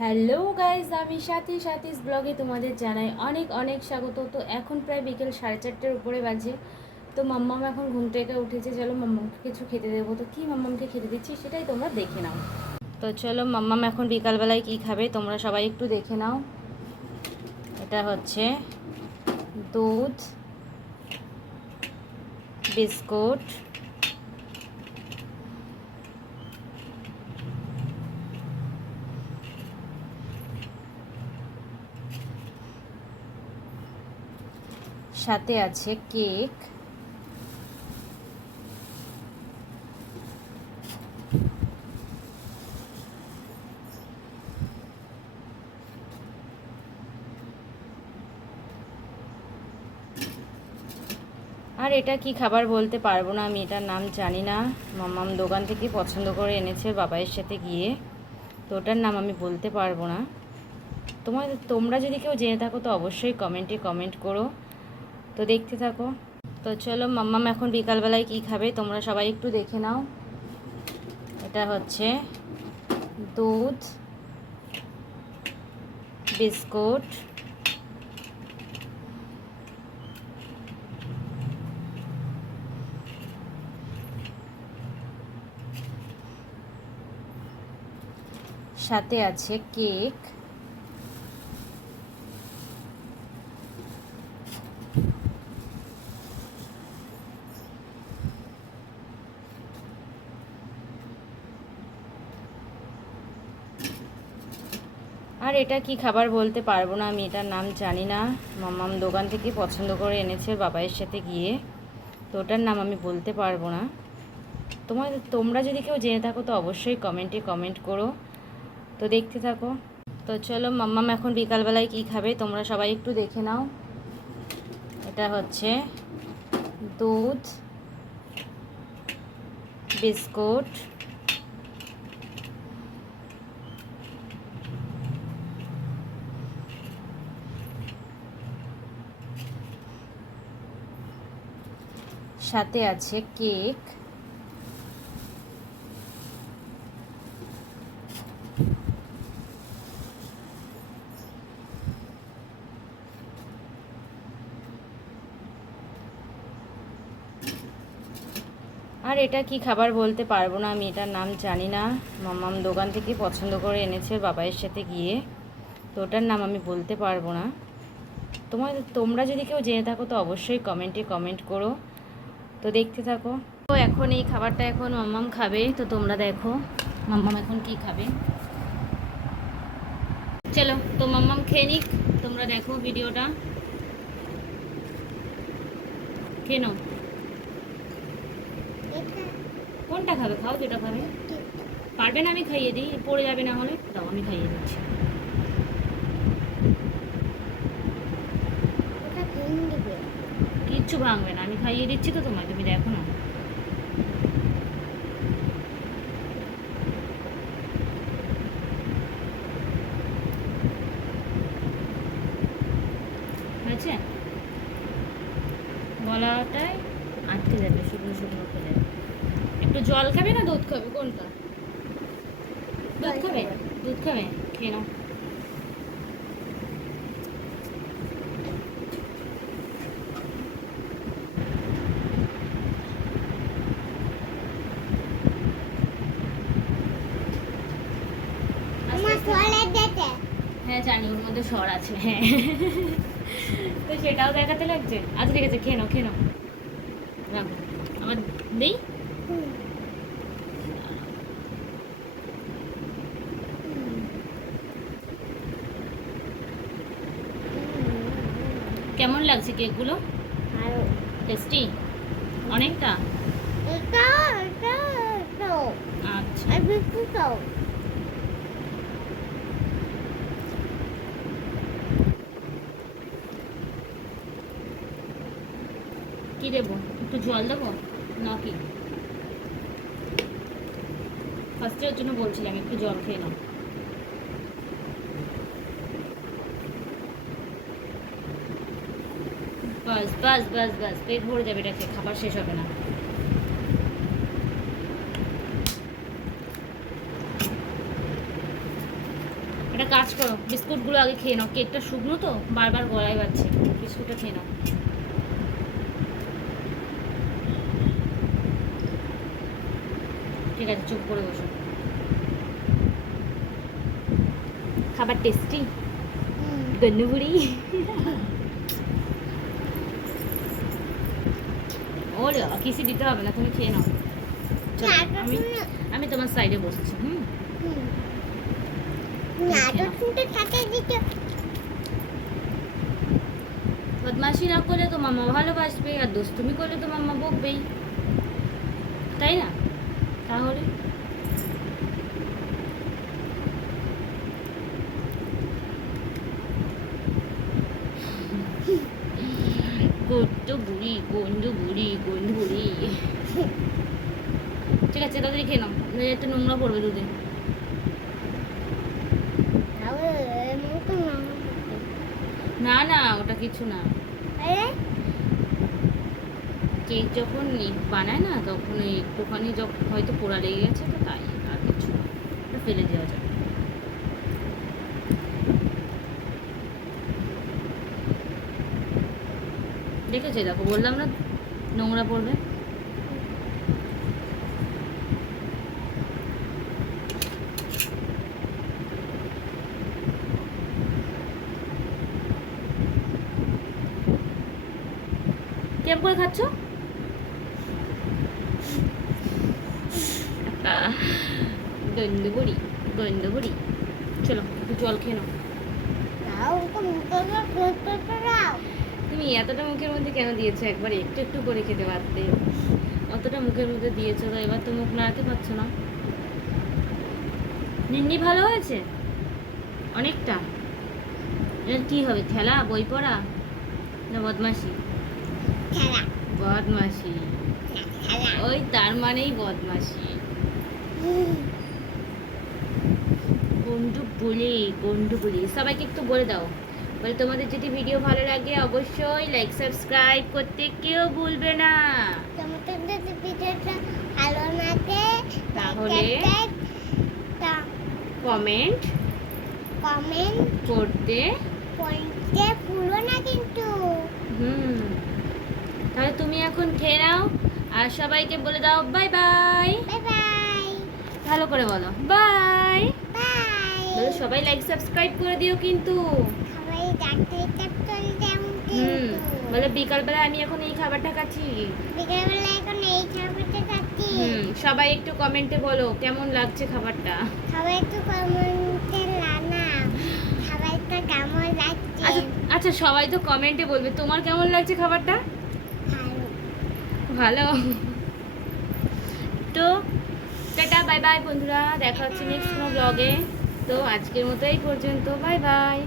Hello guys, আমি সাথীস ব্লগে তোমাদের জানাই অনেক অনেক স্বাগত। তো এখন প্রায় বিকেল 4:30-এর উপরে বাজে। তো মাম্মাম এখন ঘুম থেকে উঠেছে। চলো মাম্মামকে কিছু খেতে দেবো। তো কী মাম্মামকে খেতে দিচ্ছি সেটাই তোমরা দেখে নাও। তো চলো মাম্মাম এখন বিকালবেলায় কী খাবে তোমরা সবাই একটু দেখে নাও। এটা হচ্ছে দুধ, বিস্কুট, সাথে আছে কেক, আর এটা কি খাবার বলতে পারবো না, আমি এটার নাম জানি না। মাম্মাম দোকান থেকে পছন্দ করে এনেছে বাবাইয়ের সাথে গিয়ে, তো ওটার নাম আমি বলতে পারবো না। তোমরা যদি কেউ জেনে থাকো তো অবশ্যই কমেন্টে কমেন্ট করো। তো দেখতে থাকো। তো চলো মাম্মাম এখন বিকালবেলায় কী খাবে তোমরা সবাই একটু দেখে নাও। এটা হচ্ছে দুধ, বিস্কুট, সাথে আছে কেক, আর এটা কি খাবার বলতে পারবো না, আমি এটার নাম জানি না। মাম্মাম দোকান থেকে পছন্দ করে এনেছে বাবাইয়ের সাথে গিয়ে, তো ওটার নাম আমি বলতে পারবো না। তোমরা যদি কেউ জেনে থাকো তো অবশ্যই কমেন্টে কমেন্ট করো। তো দেখতে থাকো। তো চলো মাম্মাম এখন বিকালবেলায় কী খাবে তোমরা সবাই একটু দেখে নাও। এটা হচ্ছে দুধ, বিস্কুট, সাথে আছে কেক, আর এটা কি খাবার বলতে পারবো না, আমি এটার নাম জানি না। মাম্মাম দোকান থেকে পছন্দ করে এনেছে বাবাইয়ের সাথে গিয়ে, তো ওটার নাম আমি বলতে পারবো না। তোমরা যদি কেউ জেনে থাকো তো অবশ্যই কমেন্টে কমেন্ট করো। তো দেখতে থাকো। তো এখন এই খাবারটা এখন মাম্মাম খাবে, তো তোমরা দেখো মাম্মাম এখন কি খাবে। চলো তো মাম্মাম খেয়ে নিক, তোমরা দেখো ভিডিওটা, খেয়ে নাও। কোনটা খাবে? খাও যেটা খাবে। পারবে না আমি খাইয়ে দিই, পড়ে যাবে না হলে। দাও আমি খাইয়ে দিচ্ছি। কিচ্ছু ভাঙবে না, আমি খাইয়ে দিচ্ছি তো তোমায়, তুমি দেখো না। হয়েছে? গলাটায় আটকে যাবে, শুকনো শুকনো করে। একটু জল খাবে না দুধ খাবে? কোনটা? দুধ খাবে? দুধ খাবে, খেয়ে নাও। হ্যাঁ জানি, ওর মধ্যে স্বর আছে। হ্যাঁ, তো সেটাও দেখাতে লাগছে। আচ্ছা ঠিক আছে, খেয়ে নাও খেয়ে নাও। রাখো, আবার দেই। কেমন লাগছে কেকগুলো? টেস্টি অনেকটা। আচ্ছা, কি দেবো? একটু জল দেবো নাকি? ফার্স্টের জন্য বলছিলাম একটু জল খেয়ে নাও। বাস বাস বাস বাস, পেট ভরে যাবে, এটা খেয়ে খাবার শেষ হবে না। একটা কাজ করো, বিস্কুটগুলো আগে খেয়ে নাও, কেকটা শুকনো তো বারবার গলায় বাজছে, বিস্কুটটা খেয়ে নাও। ঠিক আছে, চুপ করে বসো। খাবার টেস্টি, গন্ডবুড়ি। ওরে বাবা, কিসি দিতে হবে না, তুমি খেয়ে নাও। চলো, আমি তোমার সাইডে বসছি। বদমাশি না করলে তো মামা ভালোবাসবে, আর দুষ্টুমি করলে তো মামা বকবেই, তাই না? তাহলে গন্ডু বুড়ি, গন্ডু বুড়ি, গন্ডু বুড়ি। ঠিক আছে, তাড়াতাড়ি খেয়ে নাও, একটু নোংরা পড়বে দুদিন। না না, ওটা কিছু না। কেক যখন বানায় না, তখন একটুখানি যখন হয়তো পোড়া লেগে গেছে, তো তাই, আর কিছু না, ওটা ফেলে দেওয়া যায়। দেখেছে, দেখো বললাম না নোংরা পড়বে। কেমন করে খাচ্ছ? গন্ডবুড়ি, গন্ডবুড়ি। চলো একটু জল খেয়ে নাও। তুমি এতটা মুখের মধ্যে কেন দিয়েছো? একবার একটু একটু করে খেতে পারতে। অতটা মুখের মধ্যে দিয়েছো তো এবার তো মুখ নাড়াতে পারছো না। নিন্নি ভালো হয়েছে অনেকটা। এর কি হবে, খেলা, বই পড়া, না বদমাশি? বদমাশি, ওই তার মানেই বদমাশি। গন্ডু বলি, গন্ডু বলি। সবাইকে একটু বলে দাও, বলে তোমাদের যদি ভিডিও ভালো লাগে অবশ্যই লাইক সাবস্ক্রাইব করতে কেউ ভুলবে না। তোমাদের যদি ভিডিওটা ভালো লাগে তাহলে কমেন্ট করতে ভুলো না কিন্তু। তাহলে তুমি এখন খেয়ে নাও, আর সবাইকে বলে দাও বাই বাই। বাই বাই, ভালো করে বলো বাই বাই। বলো, সবাই লাইক সাবস্ক্রাইব করে দিও কিন্তু। সবাই ডাক্তার চলে যাও কিন্তু। বলে বিকালবেলা আমি এখন এই খাবারটা খাচ্ছি, বিকালবেলা এখন এই খাবারটা খাচ্ছি। সবাই একটু কমেন্টে বলো কেমন লাগছে খাবারটা। সবাই একটু কমেন্টে জানা খাবারটা কেমন লাগছে। আচ্ছা, সবাই তো কমেন্টে বলবে তোমার কেমন লাগছে খাবারটা। ভালো। তো টাটা, বাই বাই বন্ধুরা, দেখা হচ্ছে নেক্সট কোনো ব্লগে। তো আজকের মতো এই পর্যন্ত, বাই বাই।